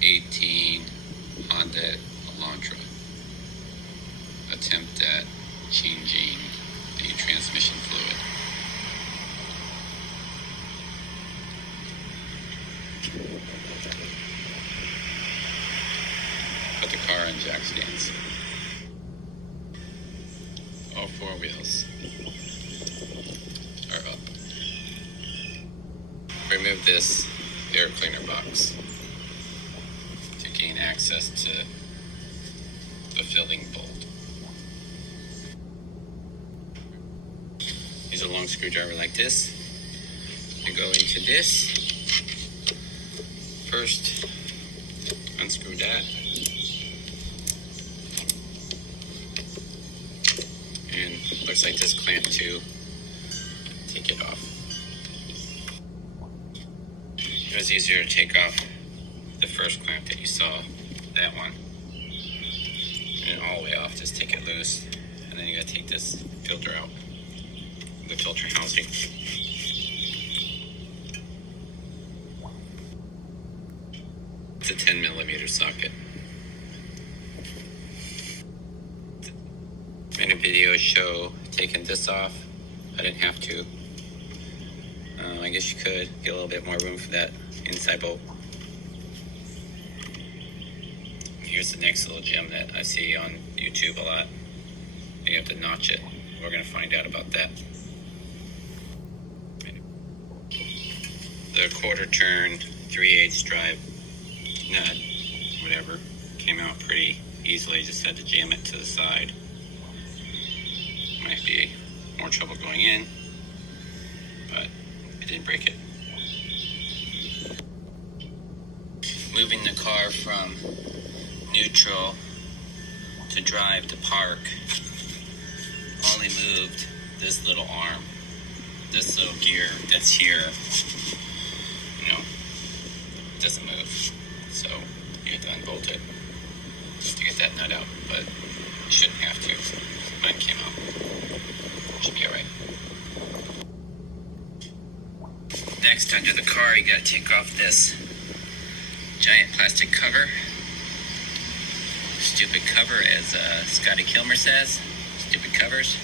2018 Hyundai Elantra. Attempt at changing the transmission fluid. Put the car in jack stands. All four wheels are up. Remove this air cleaner box to gain access to the filling bolt. Use a long screwdriver like this and go into this. First, unscrew that. And looks like this clamp too. Take it off. It was easier to take off the first clamp that you saw, that one. And all the way off, just take it loose. And then you gotta take this filter out, the filter housing. It's a 10mm socket. Many videos show taking this off. I didn't have to. I guess you could get a little bit more room for that inside bolt. Here's the next little gem that I see on YouTube a lot. You have to notch it. We're going to find out about that. The quarter turn 3/8 drive nut, whatever, came out pretty easily. Just had to jam it to the side. Might be more trouble going in, but I didn't break it. Moving the car from neutral to drive to park only moved this little arm, this little gear that's here, doesn't move. So you have to unbolt it to get that nut out, but you shouldn't have to. Mine came out. Should be alright. Next, under the car, you gotta take off this giant plastic cover. Stupid cover, as Scotty Kilmer says. Stupid covers.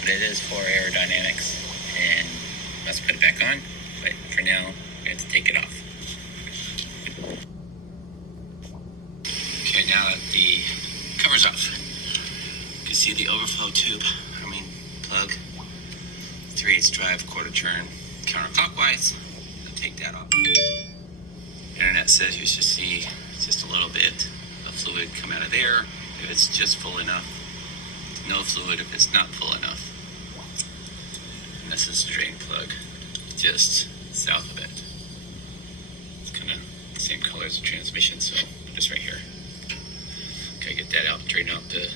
But it is for aerodynamics. And let's put it back on. But for now, we have to take it off. Okay, now that the cover's off, you can see the overflow tube, plug, 3/8 drive, quarter turn, counterclockwise. I'll take that off. Internet says you should see just a little bit of fluid come out of there if it's just full enough. No fluid if it's not full enough. And this is the drain plug, just south of it. It's kind of the same color as the transmission, so just right here. Gotta get that out, drain out the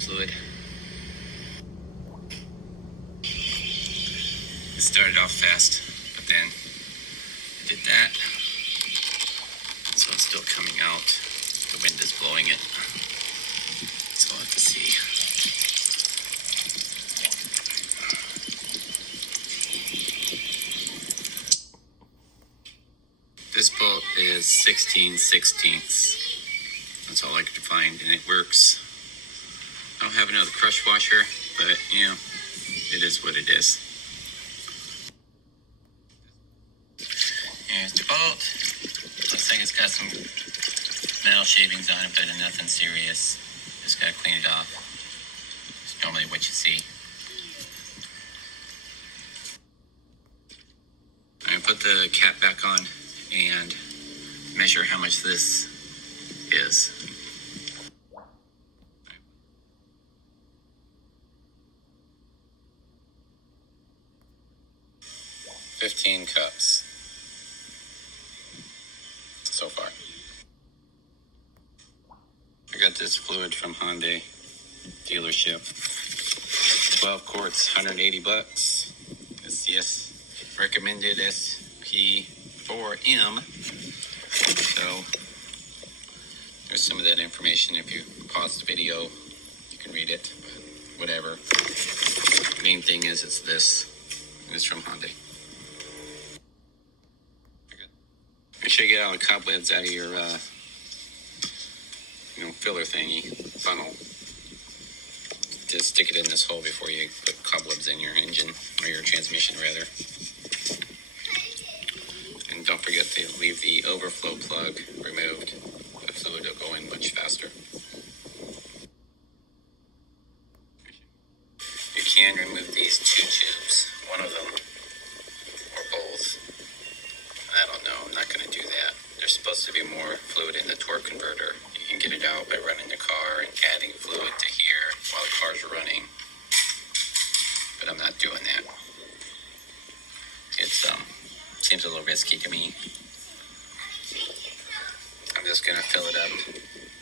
fluid. It started off fast, but then I did that. So it's still coming out. The wind is blowing it. So I'll have to see. This bolt is 16/16. That's all I could find, and it works. I don't have another crush washer, but it is what it is. Here's the bolt. Looks like it's got some metal shavings on it, but nothing serious. Just gotta clean it off. It's normally what you see. I'm gonna put the cap back on and measure how much this is. $15 cups so far. I got this fluid from Hyundai dealership. 12 quarts, $180. It's the recommended SP4M. So there's some of that information. If you pause the video, you can read it. But whatever. Main thing is it's this. And it's from Hyundai. Make sure you get all the cobwebs out of your, filler thingy, funnel. Just stick it in this hole before you put cobwebs in your engine, or your transmission rather. And don't forget to leave the overflow plug removed. The fluid will go in much faster. You can remove these two tubes, one of them, or both. I don't know, I'm not going to do that. There's supposed to be more fluid in the torque converter. You can get it out by running the car and adding fluid to here while the cars are running. But I'm not doing that. It seems a little risky to me. I'm just going to fill it up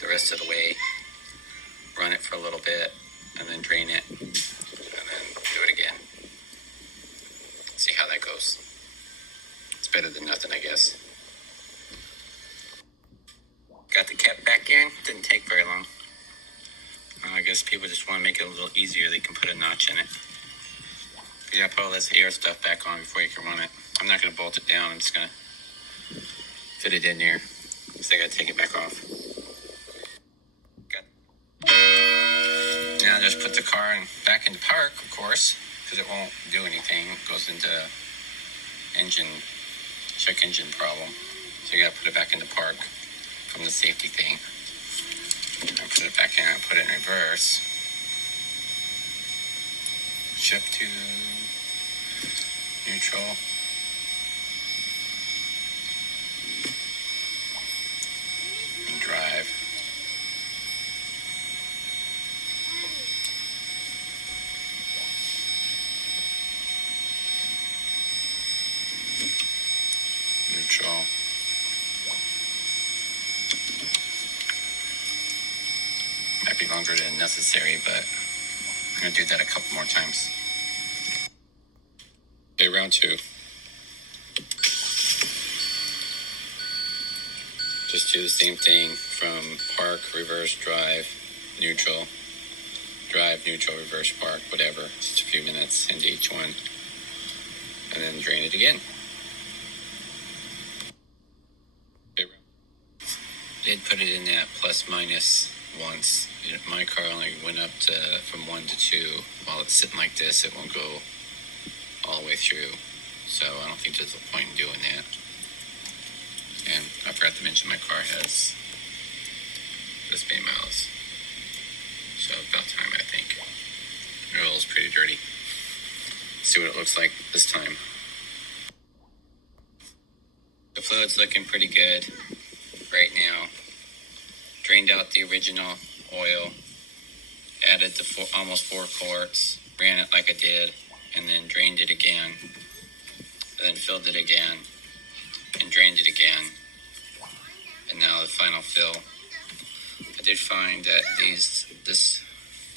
the rest of the way, run it for a little bit, and then drain it, and then do it again. See how that goes. It's better than nothing, I guess. Got the cap back in. Didn't take very long. I guess people just want to make it a little easier. They can put a notch in it. You gotta put all this air stuff back on before you can run it. I'm not gonna bolt it down. I'm just gonna fit it in there. So I gotta take it back off. Now just put the car back into park, of course, because it won't do anything. It goes into check engine problem. So you gotta put it back into park from the safety thing. And put it back in and put it in reverse. Shift to neutral. And drive. Neutral. Might be longer than necessary, but I'm going to do that a couple more times. Okay, round 2. Just do the same thing from park, reverse, drive, neutral, reverse, park, whatever. Just a few minutes into each one. And then drain it again. Did put it in that plus minus once. My car only went up from 1 to 2. While it's sitting like this, it won't go all the way through. So I don't think there's a point in doing that. And I forgot to mention my car has this many miles. So about time, I think. The oil is pretty dirty. See what it looks like this time. The fluid's looking pretty good right now. Drained out the original oil, added the almost 4 quarts, ran it like I did, and then drained it again, and then filled it again, and drained it again, and now the final fill. I did find that this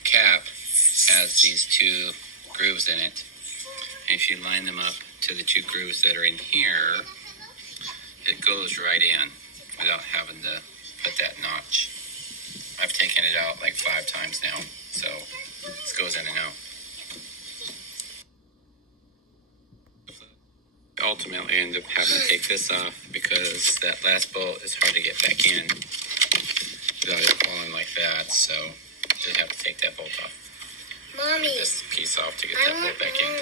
cap has these 2 grooves in it, and if you line them up to the 2 grooves that are in here, it goes right in without having to put that notch. I've taken it out like 5 times now, so this goes in and out. Ultimately, I ended up having to take this off because that last bolt is hard to get back in without it falling like that, so just have to take that bolt off. Mommy, this piece off to get that bolt back in.